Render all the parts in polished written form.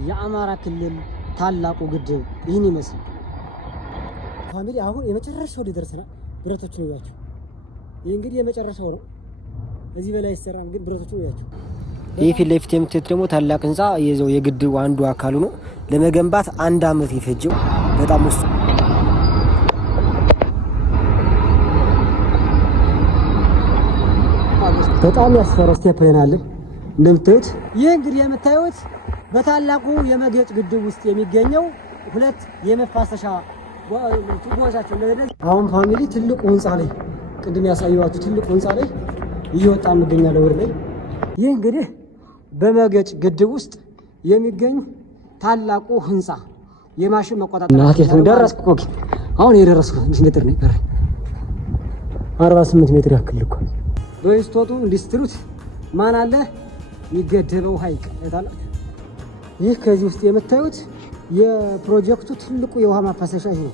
የአማራ ክልል ታላቁ ግድብ ይህን ይመስላል። ፋሚሊ አሁን የመጨረሻው ደርሰናል። ብረቶቹን እያቸው። ይህ እንግዲህ የመጨረሻው ነው። እዚህ በላይ ይሰራል፣ ግን ብረቶቹን እያቸው። ይህ ፊት ለፊት የምታዩት ደግሞ ታላቅ ህንፃ የዘው የግድቡ አንዱ አካሉ ነው። ለመገንባት 1 አመት የፈጀው በጣም ውስጥ በጣም ያስፈራው ስቴፕ አለ እንደምታዩት። ይህ እንግዲህ የምታዩት በታላቁ የመገጭ ግድብ ውስጥ የሚገኘው 2 የመፋሰሻ ቱቦዎቻቸው ለደረስ አሁን ፋሚሊ ትልቁ ህንፃ ላይ ቅድም ያሳየኋችሁ ትልቁ ህንፃ ላይ እየወጣ እንገኛለን ወደ ላይ። ይህ እንግዲህ በመገጭ ግድብ ውስጥ የሚገኝ ታላቁ ህንፃ የማሽን መቆጣጠሪያ ነው። ደረስኩ። ኦኬ አሁን የደረስኩ ትንሽ ሜትር ነው ይቀር 48 ሜትር ያክል እኮ በስቶቱ እንዲስትሉት ማን አለ የሚገደበው ሀይቅ አይታላችሁ። ይህ ከዚህ ውስጥ የምታዩት የፕሮጀክቱ ትልቁ የውሃ ማፋሰሻ ነው።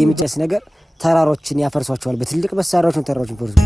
የሚጨስ ነገር ተራሮችን ያፈርሷቸዋል። በትልቅ መሳሪያዎች ነው ተራሮችን ፈርሱ።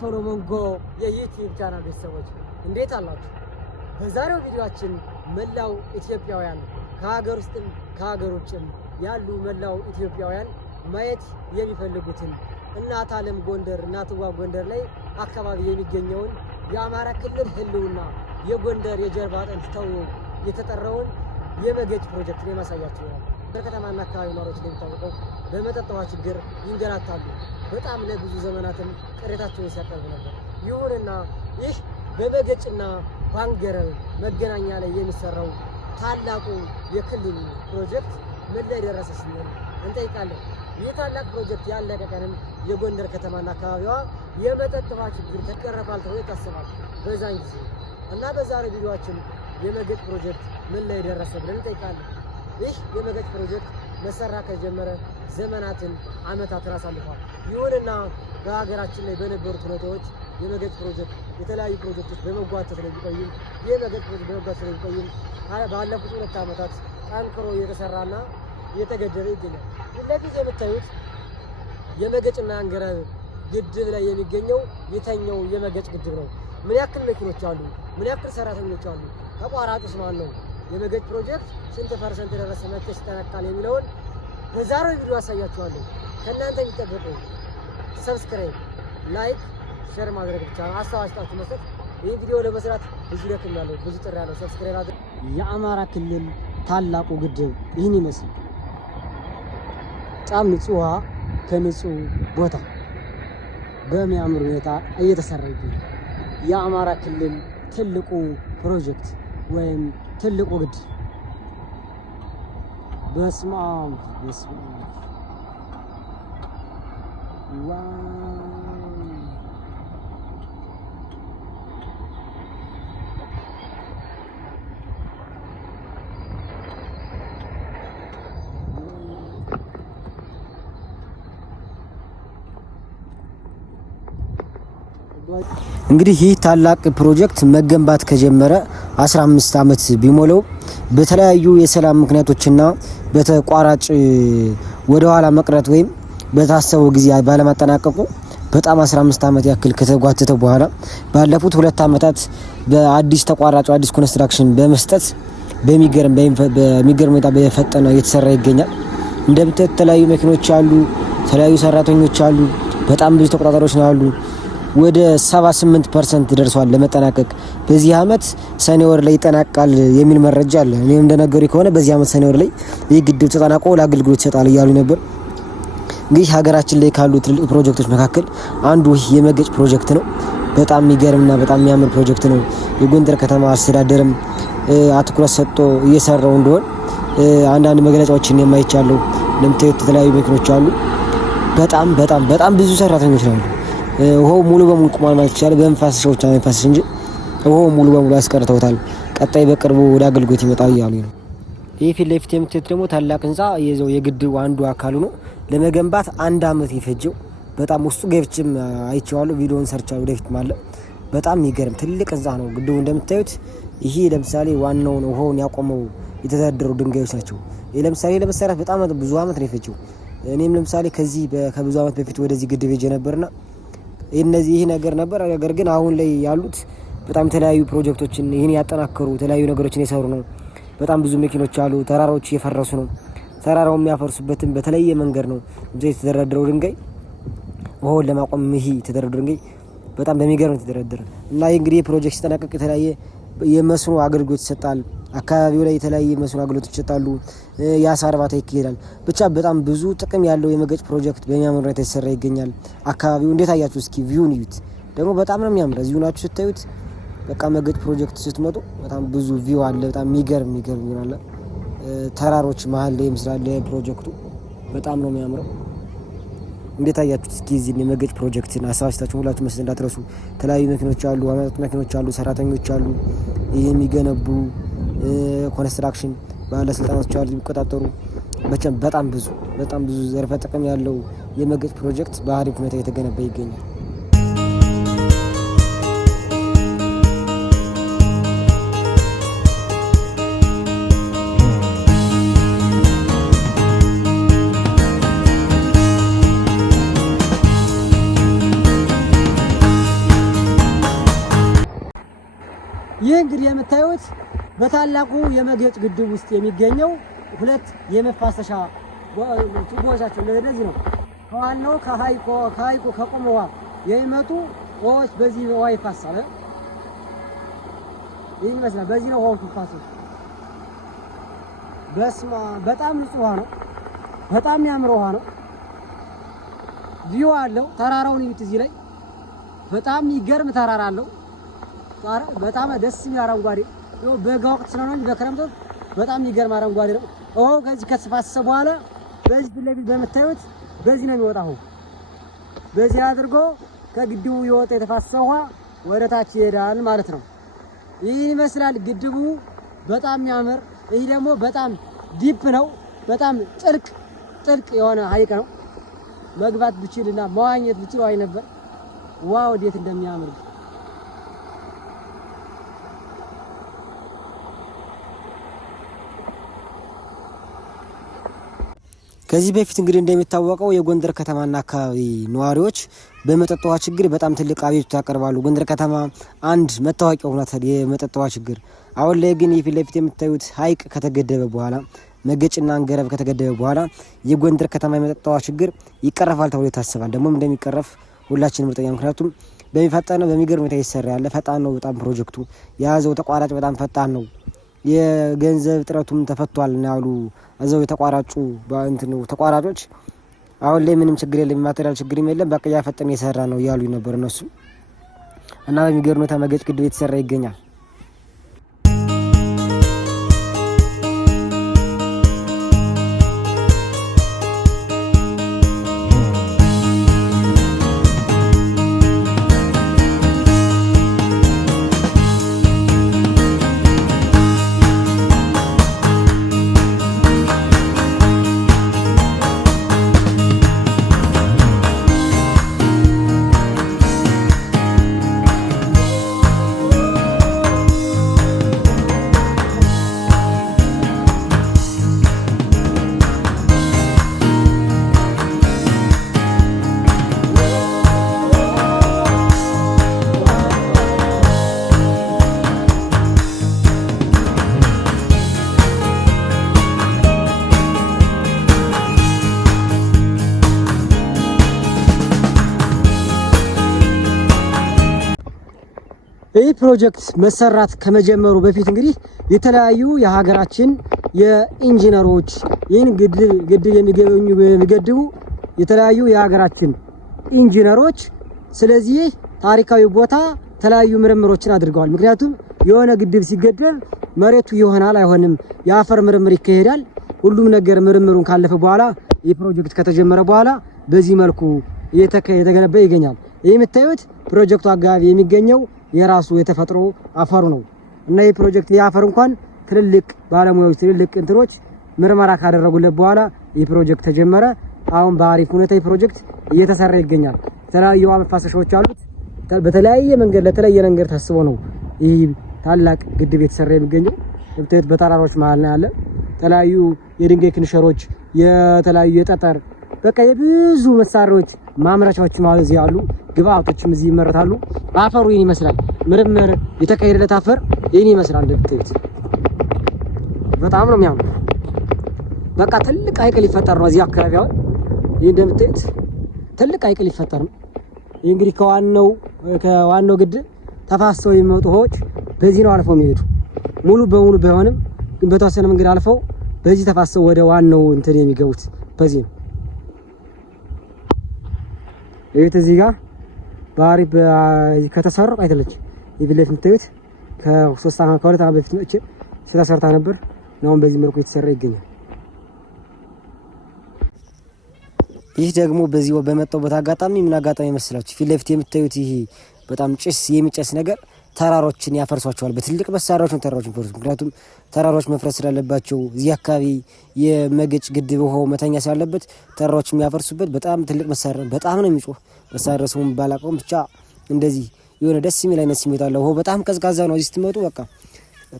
ሶሎሞን ጎ የዩቲዩብ ቻናል ቤተሰቦች እንዴት አላችሁ? በዛሬው ቪዲዮአችን መላው ኢትዮጵያውያን ከሀገር ውስጥም ከሀገር ውጭም ያሉ መላው ኢትዮጵያውያን ማየት የሚፈልጉትን እናት ዓለም ጎንደር እናትዋ ጎንደር ላይ አካባቢ የሚገኘውን የአማራ ክልል ህልውና የጎንደር የጀርባ አጥንት ተብሎ የተጠራውን የመገጭ ፕሮጀክት የማሳያችሁ ይሆናል። በከተማና አካባቢ ኗሪዎች እንደሚታወቀው በመጠጥ ውሃ ችግር ይንገላታሉ። በጣም ለብዙ ዘመናትም ቅሬታቸውን ሲያቀርቡ ነበር። ይሁንና ይህ በመገጭና ባንገረብ መገናኛ ላይ የሚሰራው ታላቁ የክልሉ ፕሮጀክት ምን ላይ ደረሰ ስንል እንጠይቃለን። ይህ ታላቅ ፕሮጀክት ያለቀቀንም የጎንደር ከተማና አካባቢዋ የመጠጥ ውሃ ችግር ተቀረፋል ተብሎ ይታሰባል በዛን ጊዜ እና በዛሬው ቪዲዮአችን የመገጭ ፕሮጀክት ምን ላይ ደረሰ ብለን እንጠይቃለን። ይህ የመገጭ ፕሮጀክት መሰራ ከጀመረ ዘመናትን አመታትን አሳልፏል። ይሁንና በሀገራችን ላይ በነበሩት ሁኔታዎች የመገጭ ፕሮጀክት የተለያዩ ፕሮጀክቶች በመጓተት ላይ ቢቆዩም የመገጭ ፕሮጀክት በመጓተት ላይ ቢቆዩም ባለፉት 2 አመታት ጠንክሮ እየተሰራና እየተገደበ ይገኛል። ለፊት የምታዩት የመገጭና አንገረብ ግድብ ላይ የሚገኘው የተኛው የመገጭ ግድብ ነው። ምን ያክል መኪኖች አሉ? ምን ያክል ሰራተኞች አሉ? ተቋራጭስ ማን ነው? የመገጭ ፕሮጀክት ስንት ፐርሰንት ደረሰ? መቼ ይጠናቀቃል? የሚለውን በዛሬው ቪዲዮ አሳያችኋለሁ። ከእናንተ የሚጠበቀው ሰብስክራይብ፣ ላይክ፣ ሼር ማድረግ ብቻ ነው። አስተዋጽኦአችሁ መስጠት። ይህ ቪዲዮ ለመስራት ብዙ ደክም ያለው ብዙ ጥሪ ያለው ሰብስክራይብ አድርጉ። የአማራ ክልል ታላቁ ግድብ ይህን ይመስላል። በጣም ንጹህ ውሃ ከንጹህ ቦታ በሚያምር ሁኔታ እየተሰራ ይገኛል። የአማራ ክልል ትልቁ ፕሮጀክት ወይም ትልቁ ግድብ በስመ አብ ዋው! እንግዲህ ይህ ታላቅ ፕሮጀክት መገንባት ከጀመረ 15 አመት ቢሞላው በተለያዩ የሰላም ምክንያቶችና በተቋራጭ ወደ ኋላ መቅረት ወይም በታሰበው ጊዜ ባለማጠናቀቁ በጣም 15 አመት ያክል ከተጓተተ በኋላ ባለፉት 2 አመታት በአዲስ ተቋራጭ አዲስ ኮንስትራክሽን በመስጠት በሚገርም ሁኔታ በፈጠነ እየተሰራ ይገኛል። እንደምታዩት የተለያዩ መኪኖች አሉ፣ የተለያዩ ሰራተኞች አሉ፣ በጣም ብዙ ተቆጣጣሪዎች ነው ያሉ። ወደ 78% ደርሷል ለመጠናቀቅ። በዚህ አመት ሰኔ ወር ላይ ይጠናቃል የሚል መረጃ አለ። እኔም እንደነገሩኝ ከሆነ በዚህ አመት ሰኔ ወር ላይ ይህ ግድብ ተጠናቆ ለአገልግሎት ይሰጣል እያሉ ነበር። እንግዲህ ሀገራችን ላይ ካሉ ትልቅ ፕሮጀክቶች መካከል አንዱ የመገጭ ፕሮጀክት ነው። በጣም የሚገርምና በጣም የሚያምር ፕሮጀክት ነው። የጎንደር ከተማ አስተዳደርም አትኩረት ሰጥቶ እየሰራው እንደሆነ አንዳንድ መግለጫዎችን የማይቻለው ለምታዩት የተለያዩ መኪኖች አሉ። በጣም ብዙ ሰራተኞች ናቸው። ውሃው ሙሉ በሙሉ ቆሟል ማለት ይቻላል። በመፋሰሻዎች አይፈስስ እንጂ ውሃው ሙሉ በሙሉ አስቀርተውታል። ቀጣይ በቅርቡ ወደ አገልግሎት ይመጣል እያሉ ነው። ይህ ፊት ለፊት የምታዩት ደግሞ ታላቅ ህንፃ የዘው የግድቡ አንዱ አካሉ ነው። ለመገንባት 1 አመት የፈጀው በጣም ውስጡ ገብቼም አይቼዋለሁ። ቪዲዮውን ሰርቻለሁ ወደፊት ማለት በጣም የሚገርም ትልቅ ህንፃ ነው ግድቡ እንደምታዩት። ይሄ ለምሳሌ ዋናው ነው ውሃውን ያቆመው የተደረደሩ ድንጋዮች ናቸው። ይሄ ለምሳሌ ለመሰራት በጣም ብዙ አመት ነው የፈጀው። እኔም ለምሳሌ ከብዙ አመት በፊት ወደዚህ ግድብ ሄጄ ነበርና ይሄ ነገር ነበር። ነገር ግን አሁን ላይ ያሉት በጣም የተለያዩ ፕሮጀክቶችን ይሄን ያጠናከሩ የተለያዩ ነገሮችን የሰሩ ነው። በጣም ብዙ መኪኖች አሉ። ተራራዎች እየፈረሱ ነው። ተራራው የሚያፈርሱበትም በተለየ መንገድ ነው የተደረደረው ድንጋይ ውሃውን ለማቆም ይሄ የተደረደረው ድንጋይ በጣም በሚገርም የተደረደረ እና ይሄ እንግዲህ ፕሮጀክት ሲጠናቀቅ የተለያየ የመስኖ አገልግሎት ይሰጣል። አካባቢው ላይ የተለያየ መስኖ አገልግሎት ይሰጣሉ። የአሳ እርባታ ይካሄዳል። ብቻ በጣም ብዙ ጥቅም ያለው የመገጭ ፕሮጀክት በሚያምር ሁኔታ የተሰራ ይገኛል። አካባቢው እንዴት አያችሁ? እስኪ ቪውን እዩት። ደግሞ በጣም ነው የሚያምር። እዚሁ ናችሁ ስታዩት በቃ መገጭ ፕሮጀክት ስትመጡ በጣም ብዙ ቪው አለ። በጣም የሚገርም ይሆናል። ተራሮች መሀል ላይ ይመስላል ፕሮጀክቱ። በጣም ነው የሚያምረው። እንዴት አያችሁት? እስኪ እዚህ የመገጭ ፕሮጀክትን አሳስታችሁ ሁላችሁ መስል እንዳትረሱ። የተለያዩ መኪኖች አሉ፣ አመት መኪኖች አሉ፣ ሰራተኞች አሉ፣ የሚገነቡ ኮንስትራክሽን ባለስልጣናት አሉ የሚቆጣጠሩ። በጣም ብዙ ዘርፈ ጥቅም ያለው የመገጭ ፕሮጀክት በአሪፍ ሁኔታ የተገነባ ይገኛል። ይህ እንግዲህ የምታዩት በታላቁ የመገጭ ግድብ ውስጥ የሚገኘው 2 የመፋሰሻ ቱቦዎች ናቸው። እንደዚህ ነው። ከዋናው ከሀይቁ ከቆመ ውሃ የሚመጡ ውሃዎች በዚህ ውሃ ይፋሳል። ይህ ይመስላል። በዚህ ነው ውሃው ይፋሳል። በጣም ንጹህ ውሃ ነው። በጣም የሚያምር ውሃ ነው። ቪው አለው። ተራራውን እዩት። እዚህ ላይ በጣም የሚገርም ተራራ አለው። በጣም ደስ የሚል አረንጓዴ ነው። በጋ ወቅት ስለሆነ እንጂ በክረምት በጣም የሚገርም አረንጓዴ ነው። ከዚህ ከተፋሰሰ በኋላ በዚህ ፊት ለፊት በምታዩት በዚህ ነው የሚወጣው። በዚህ አድርጎ ከግድቡ የወጣ የተፋሰሰ ውሃ ወደ ታች ይሄዳል ማለት ነው። ይህ ይመስላል ግድቡ። በጣም የሚያምር። ይህ ደግሞ በጣም ዲፕ ነው። በጣም ጥልቅ የሆነ ሀይቅ ነው። መግባት ብችልና መዋኘት ብችል ዋኝ ነበር። ዋው እንዴት እንደሚያምር! ከዚህ በፊት እንግዲህ እንደሚታወቀው የጎንደር ከተማና አካባቢ ነዋሪዎች በመጠጥ ውሃ ችግር በጣም ትልቅ አቤቱታ ያቀርባሉ። ጎንደር ከተማ አንድ መታወቂያ ሆኗታል የመጠጥ ውሃ ችግር። አሁን ላይ ግን የፊት ለፊት የምታዩት ሀይቅ ከተገደበ በኋላ መገጭና አንገረብ ከተገደበ በኋላ የጎንደር ከተማ የመጠጥ ውሃ ችግር ይቀረፋል ተብሎ ይታሰባል። ደግሞ እንደሚቀረፍ ሁላችንም እርግጠኛ። ምክንያቱም በሚፈጠነው በሚገርም ሁኔታ ይሰራ ያለ ፈጣን ነው። በጣም ፕሮጀክቱ የያዘው ተቋራጭ በጣም ፈጣን ነው። የገንዘብ ጥረቱም ተፈቷል ነው ያሉ እዛው የተቋራጩ ተቋራጮች። አሁን ላይ ምንም ችግር የለም፣ ማቴሪያል ችግርም የለም፣ በቃ ያፈጠነ የሰራ ነው ያሉ ነበር እነሱ። እና በሚገርም ሁኔታ መገጭ ግድብ የተሰራ ይገኛል። ይህ ፕሮጀክት መሰራት ከመጀመሩ በፊት እንግዲህ የተለያዩ የሀገራችን የኢንጂነሮች ይህን ግድብ የሚገድቡ የተለያዩ የሀገራችን ኢንጂነሮች ስለዚህ ታሪካዊ ቦታ የተለያዩ ምርምሮችን አድርገዋል። ምክንያቱም የሆነ ግድብ ሲገደብ መሬቱ ይሆናል አይሆንም የአፈር ምርምር ይካሄዳል። ሁሉም ነገር ምርምሩን ካለፈ በኋላ ይህ ፕሮጀክት ከተጀመረ በኋላ በዚህ መልኩ እየተገነባ ይገኛል። ይህ የምታዩት ፕሮጀክቱ አካባቢ የሚገኘው የራሱ የተፈጥሮ አፈሩ ነው እና ይህ ፕሮጀክት የአፈር እንኳን ትልልቅ ባለሙያዎች ትልልቅ እንትኖች ምርመራ ካደረጉለት በኋላ ይህ ፕሮጀክት ተጀመረ። አሁን በአሪፍ ሁኔታ ይህ ፕሮጀክት እየተሰራ ይገኛል። የተለያዩ ውሃ መፋሰሻዎች አሉት። በተለያየ መንገድ ለተለያየ ነገር ታስቦ ነው ይህ ታላቅ ግድብ የተሰራ የሚገኘው። እብተት በተራራዎች መሃል ነው ያለ። የተለያዩ የድንጋይ ክንሸሮች፣ የተለያዩ የጠጠር በቃ የብዙ መሳሪያዎች ማምረቻዎች ማለት እዚህ አሉ። ግብአቶችም እዚህ ይመረታሉ። አፈሩ ይህን ይመስላል። ምርምር የተካሄደለት አፈር ይህን ይመስላል። እንደምታዩት በጣም ነው የሚያምር። በቃ ትልቅ ሐይቅ ሊፈጠር ነው እዚህ አካባቢ። አሁን ይህ እንደምታዩት ትልቅ ሐይቅ ሊፈጠር ነው። ይህ እንግዲህ ከዋናው ግድብ ተፋሰው የሚመጡ ውሃዎች በዚህ ነው አልፈው የሚሄዱ። ሙሉ በሙሉ ባይሆንም ግን በተወሰነ መንገድ አልፈው በዚህ ተፋሰው ወደ ዋናው እንትን የሚገቡት በዚህ ነው። ይሄት እዚህ ጋር በአሪፍ ከተሰሩ አይተለች ይብለት የምታዩት ከ3 አመት ከሁለት አመት በፊት መጥቼ ስለሰርታ ነበር። ነው በዚህ መልኩ የተሰራ ይገኛል። ይህ ደግሞ በዚህ በመጣበት አጋጣሚ ምን አጋጣሚ መስላችሁ? ፊት ለፊት የምታዩት ይሄ በጣም ጭስ የሚጨስ ነገር ተራሮችን ያፈርሷቸዋል። በትልቅ መሳሪያዎች ነው ተራሮችን ያፈርሱ። ምክንያቱም ተራሮች መፍረስ ስላለባቸው እዚህ አካባቢ የመገጭ ግድብ ውሃው መተኛ ስላለበት ተራሮች የሚያፈርሱበት በጣም ትልቅ መሳሪያ በጣም ነው የሚጮህ መሳሪያ። ስሙን ባላቀውም ብቻ እንደዚህ የሆነ ደስ የሚል አይነት ስሜት አለው። ውሃው በጣም ቀዝቃዛ ነው። እዚህ ስትመጡ በቃ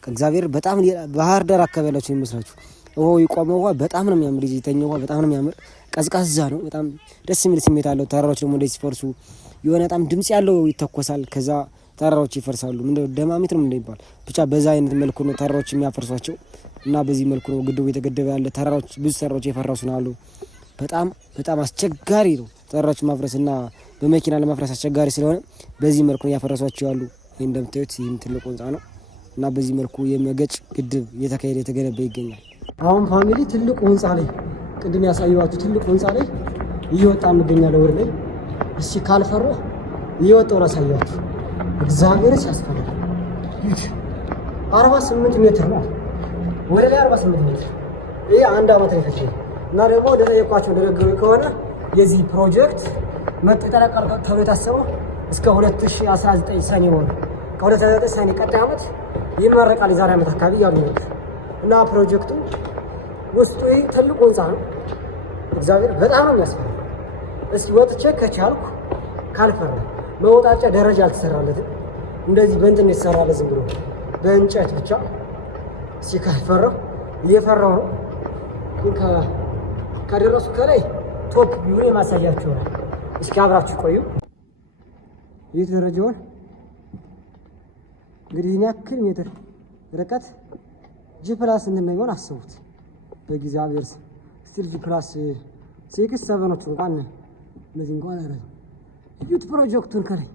እግዚአብሔር በጣም ባህር ዳር አካባቢ ያላችሁ የሚመስላችሁ ውሃው የቆመ ውሃ በጣም ነው የሚያምር። እዚህ የተኛ ውሃ በጣም ነው የሚያምር። ቀዝቃዛ ነው። በጣም ደስ የሚል ስሜት አለው። ተራሮች ደግሞ እንደዚህ ሲፈርሱ የሆነ በጣም ድምጽ ያለው ይተኮሳል። ከዛ ተራሮች ይፈርሳሉ። ምን ደማሚት ነው እንደሚባል ብቻ በዛ አይነት መልኩ ነው ተራሮች የሚያፈርሷቸው እና በዚህ መልኩ ነው ግድቡ የተገደበ ያለ። ተራሮች ብዙ ተራሮች የፈረሱ ነው አሉ። በጣም አስቸጋሪ ነው ተራሮች ማፍረስና በመኪና ለማፍረስ አስቸጋሪ ስለሆነ በዚህ መልኩ ነው ያፈረሷቸው ያሉ። ይሄ እንደምታዩት ይሄም ትልቁ ህንጻ ነው እና በዚህ መልኩ የመገጭ ግድብ የተገነባ ይገኛል። አሁን ፋሚሊ ትልቁ ህንጻ ላይ ቅድም ያሳየኋችሁ ትልቁ ህንጻ ላይ እየወጣ እንገኛለን ወደ ላይ። እሺ ካልፈሩ እየወጣው ላሳያችሁ። እግዚአብሔር ሲያስፈራ 48 ሜትር ነው ወደ ላይ 48 ሜትር። ይሄ አንድ አመት ነው የፈጀው እና ደግሞ እንደጠየኳቸው እንደነገሩኝ ከሆነ የዚህ ፕሮጀክት መጠናቀቅ ተብሎ የታሰበው እስከ 2019 ሰኔ ወር ከ2019 ሰኔ ቀጣይ አመት ይመረቃል። የዛሬ አመት አካባቢ ያሉ ነበር እና ፕሮጀክቱ ውስጡ ትልቁ ህንጻ ነው። እግዚአብሔር በጣም ነው የሚያስፈራ። እስኪ ወጥቼ ከቻልኩ ካልፈራ መውጣጫ ደረጃ አልተሰራለትም። እንደዚህ በእንትን የተሰራለ ዝም ብሎ በእንጨት ብቻ። እስኪ ካልፈራው እየፈራው ነው ግን ከደረሱ ከላይ ቶፕ ቪው የማሳያችሁ ነው። እስኪ አብራችሁ ቆዩ። ይህ ደረጃውን እንግዲህ እኛ ያክል ሜትር ርቀት ጂ+ እንደሚሆን አስቡት። በእግዚአብሔር ስቲል ጂ+ 6 7 እንኳን እነዚህ እንኳን አይደለም። ዩት ፕሮጀክቱን ከላይ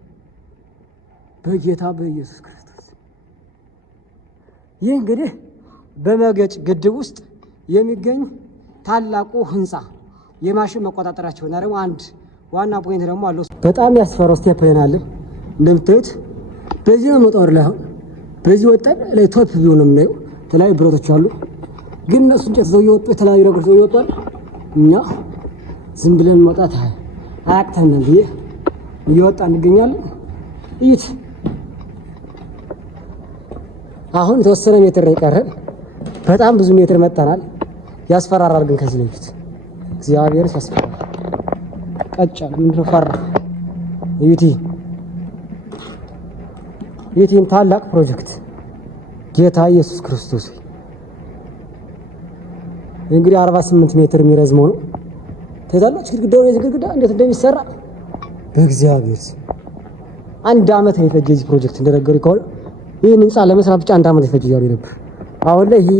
በጌታ በኢየሱስ ክርስቶስ። ይህ እንግዲህ በመገጭ ግድብ ውስጥ የሚገኝ ታላቁ ህንጻ የማሽን መቆጣጠሪያቸው እና ደግሞ አንድ ዋና ፖይንት ደግሞ አለው። በጣም ያስፈራው ስቴፕ አለ እንደምታዩት። በዚህ ነው መጣወር ላይ አሁን በዚህ ወጣን ላይ ቶፕ ቪው ነው የምናየው። የተለያዩ ብረቶች አሉ ግን እነሱ እንጨት ዘው እየወጡ የተለያዩ ነገሮች ዘው እየወጡ እኛ ዝም ብለን መውጣት አያቅተንም ብዬ እየወጣ እንገኛለን። እዩት። አሁን የተወሰነ ሜትር ነው የቀረን። በጣም ብዙ ሜትር መጣናል። ያስፈራራል ግን ከዚህ በፊት እግዚአብሔር ያስፈራራል። ቀጫል ምንድነው ፈራ። እዩት ታላቅ ፕሮጀክት ጌታ ኢየሱስ ክርስቶስ እንግዲህ 48 ሜትር የሚረዝመው ነው። ተዛላች ግድግዳው የዚህ ግድግዳ እንዴት እንደሚሰራ በእግዚአብሔር አንድ አመት ነው የፈጀ እዚህ ፕሮጀክት እንደነገሩ ከሆነ ይህን ህንጻ ለመስራት ብቻ አንድ አመት የፈጀ ያሉ ነበር። አሁን ላይ ይሄ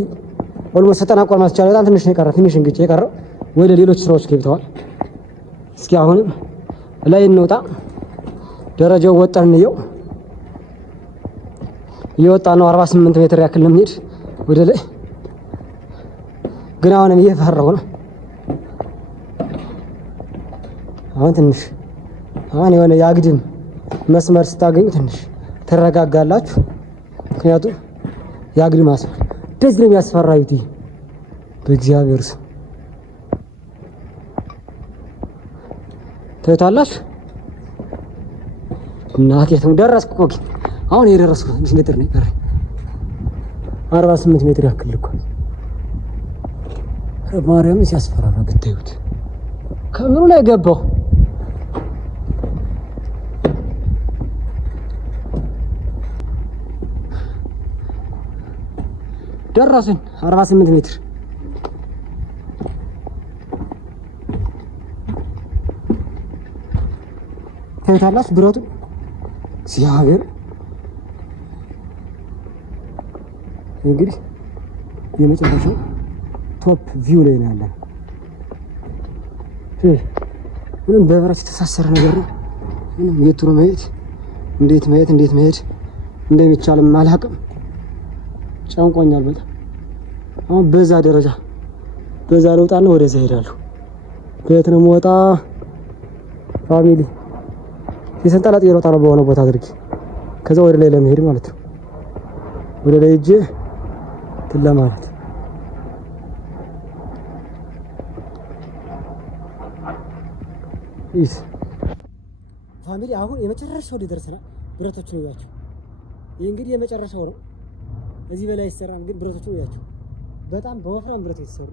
ኦልሞስት ተጠናቋል ማለት ይቻላል። በጣም ትንሽ ነው የቀረው። ፊኒሽንግ ብቻ የቀረው ወደ ሌሎች ስራዎች ገብተዋል። እስኪ አሁንም ላይ እንውጣ። ደረጃው ወጣን ነው እየወጣ ነው። 48 ሜትር ያክል ነው የሚሄድ ወደ ላይ። ግን አሁንም እየፈራሁ ነው። አሁን የሆነ የአግድም መስመር ስታገኙ ትንሽ ትረጋጋላችሁ። ምክንያቱም የአግድም መስመር ደስ ነው የሚያስፈራዩት። በእግዚአብሔር ስም ታዩታላችሁ። እናቴ ተው ደረስኩ እኮ አሁን የደረስኩ ትንሽ ሜትር ነው የቀረኝ 48 ሜትር ያክል እኮ ማርያምን ሲያስፈራራ ብታዩት ከምኑ ላይ ገባው ደረስን 48 ሜትር ታይታላችሁ ብረቱ ሲያገር እንግዲህ የመጨረሻው ቶፕ ቪው ላይ ነው ያለው ምንም በብረት የተሳሰረ ነገር ነው ምንም የቱ ነው እንዴት መሄድ እንደሚቻልም አላውቅም ጫንቆኛል በጣም አሁን በዛ ደረጃ በዛ ለውጣና ወደዛ ሄዳለሁ ከየት ነው የምወጣ ፋሚሊ የሰንጠላጥ የሮጣ ነው በሆነ ቦታ አድርጊ ከዛ ወደ ላይ ለመሄድ ማለት ነው ወደ ላይ እጄ ትለማለት ይስ ፋሚሊ አሁን የመጨረሻው ደርሰናል ብረቶቹን ያያችሁ ይሄ እንግዲህ የመጨረሻው ነው እዚህ በላይ ይሰራል ግን ብረቶቹን ያያችሁ በጣም በወፍራም ብረት የተሰሩ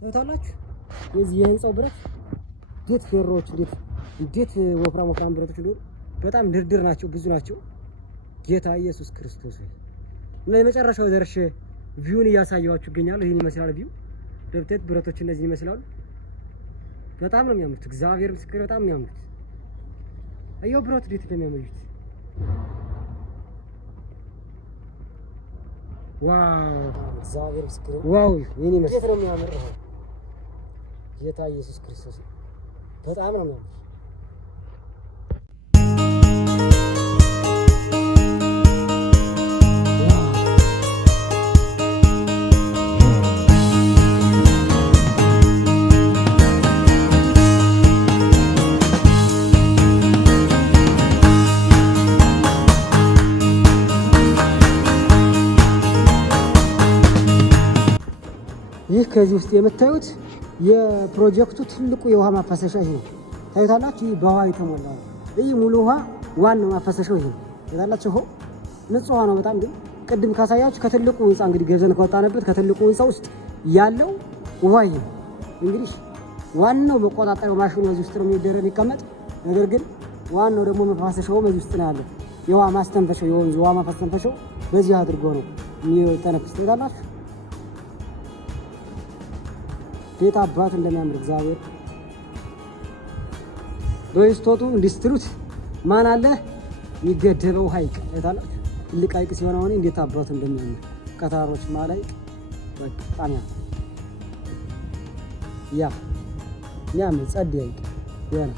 ታውታላችሁ የዚህ የህንጻው ብረት ጌት ፌሮዎች እንዴት ወፍራም ብረቶች እንደሆኑ በጣም ድርድር ናቸው ብዙ ናቸው ጌታ ኢየሱስ ክርስቶስ እና የመጨረሻው ደርሼ ቪውን እያሳየኋችሁ ይገኛለሁ ይሄን ይመስላል ቪው ደብተት ብረቶች እንደዚህ ይመስላሉ በጣም ነው የሚያምሩት እግዚአብሔር ምስክር በጣም የሚያምሩት አየው ብረት እንዴት እንደሚያምሩት ዋው እግዚአብሔር ምስክር ዋው ይሄን ይመስላል እንዴት ነው የሚያምረው ጌታ ኢየሱስ ክርስቶስ በጣም ነው የሚያምሩት ይህ ከዚህ ውስጥ የምታዩት የፕሮጀክቱ ትልቁ የውሃ ማፋሰሻ ይሄ ነው ታዩታላችሁ ይህ በውሃ የተሞላ ነው ይህ ሙሉ ውሃ ዋናው ማፋሰሻው ይሄ ነው ታዩታላችሁ ንጹህ ውሃ ነው በጣም ግን ቅድም ካሳያችሁ ከትልቁ ህንጻ እንግዲህ ገብዘን ከወጣንበት ከትልቁ ህንጻ ውስጥ ያለው ውሃ ይሄ እንግዲህ ዋናው መቆጣጠሪያው ማሽኑ እዚህ ውስጥ ነው የሚቀመጥ ነገር ግን ዋናው ደግሞ ማፋሰሻው እዚህ ውስጥ ነው ያለው የውሃ ማስተንፈሻው የወንዝ ውሃ ማስተንፈሻው በዚህ አድርጎ ነው የሚተነፍስ ታዩታላችሁ ጌታ አባት እንደሚያምር እግዚአብሔር በስቶቱ እንዲስትሩት ማን አለ የሚገደበው ሀይቅ ታላችሁ ትልቅ ሀይቅ ሲሆን አሁን እንዴት አባቱ እንደሚያምር ቀታሮች ማላይቅ በጣም ያም ጸድ ሀይቅ ያና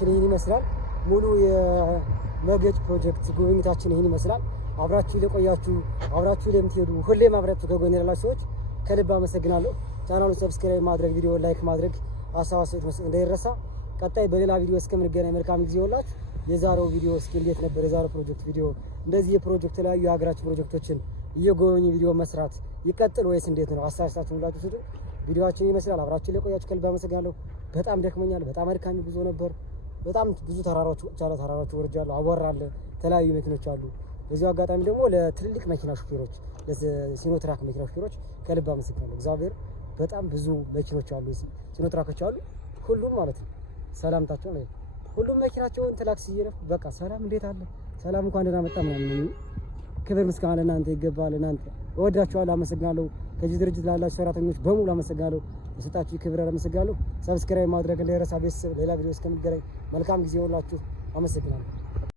ቪዲዮአችን ይህን ይመስላል። ሙሉ የመገጭ ፕሮጀክት ጉብኝታችን ይህን ይመስላል። አብራችሁ ለቆያችሁ አብራችሁ ለምትሄዱ ሁሌም አብራችሁ ከጎን ያላችሁ ሰዎች ከልብ አመሰግናለሁ። ቻናሉን ሰብስክራይብ ማድረግ፣ ቪዲዮ ላይክ ማድረግ፣ ሀሳብ አስተያየት መስጠት እንዳይረሳ። ቀጣይ በሌላ ቪዲዮ እስከምንገናኝ መልካም ጊዜ ይሁንላችሁ። የዛሬው ቪዲዮ እስኪ እንዴት ነበር? የዛሬው ፕሮጀክት ቪዲዮ እንደዚህ የፕሮጀክት ላይ የሀገራችን ፕሮጀክቶችን እየጎበኙ ቪዲዮ መስራት ይቀጥል ወይስ እንዴት ነው? አስተያየታችሁን ሁላችሁ ስጡ። ቪዲዮአችን ይመስላል። አብራችሁ ለቆያችሁ ከልብ አመሰግናለሁ። በጣም ደክሞኛል። በጣም አድካሚ ጉዞ ነበር። በጣም ብዙ ተራራዎች ወርጃለሁ። አቧራ አለ፣ የተለያዩ መኪኖች አሉ። በዚሁ አጋጣሚ ደግሞ ለትልልቅ መኪና ሹፌሮች፣ ለሲኖትራክ መኪና ሹፌሮች ከልብ አመሰግናለሁ። እግዚአብሔር በጣም ብዙ መኪኖች አሉ፣ ሲኖትራኮች አሉ። ሁሉም ማለት ነው ሰላምታቸው ነው። ሁሉም መኪናቸውን ትላክስ እየነፉ በቃ ሰላም እንዴት አለ ሰላም እንኳን ደህና መጣ ምናምን። ክብር ምስጋና ለእናንተ ይገባል። እናንተ እወዳችኋለሁ። አመሰግናለሁ። ከዚህ ድርጅት ላላችሁ ሰራተኞች በሙሉ አመሰግናለሁ። የሰጣችሁ ክብር አመሰግናለሁ። ሰብስክራይብ ማድረግ እንዳይረሳ። ቤተሰብ ሌላ ቪዲዮ እስከምንገናኝ መልካም ጊዜ ይሁንላችሁ። አመሰግናለሁ።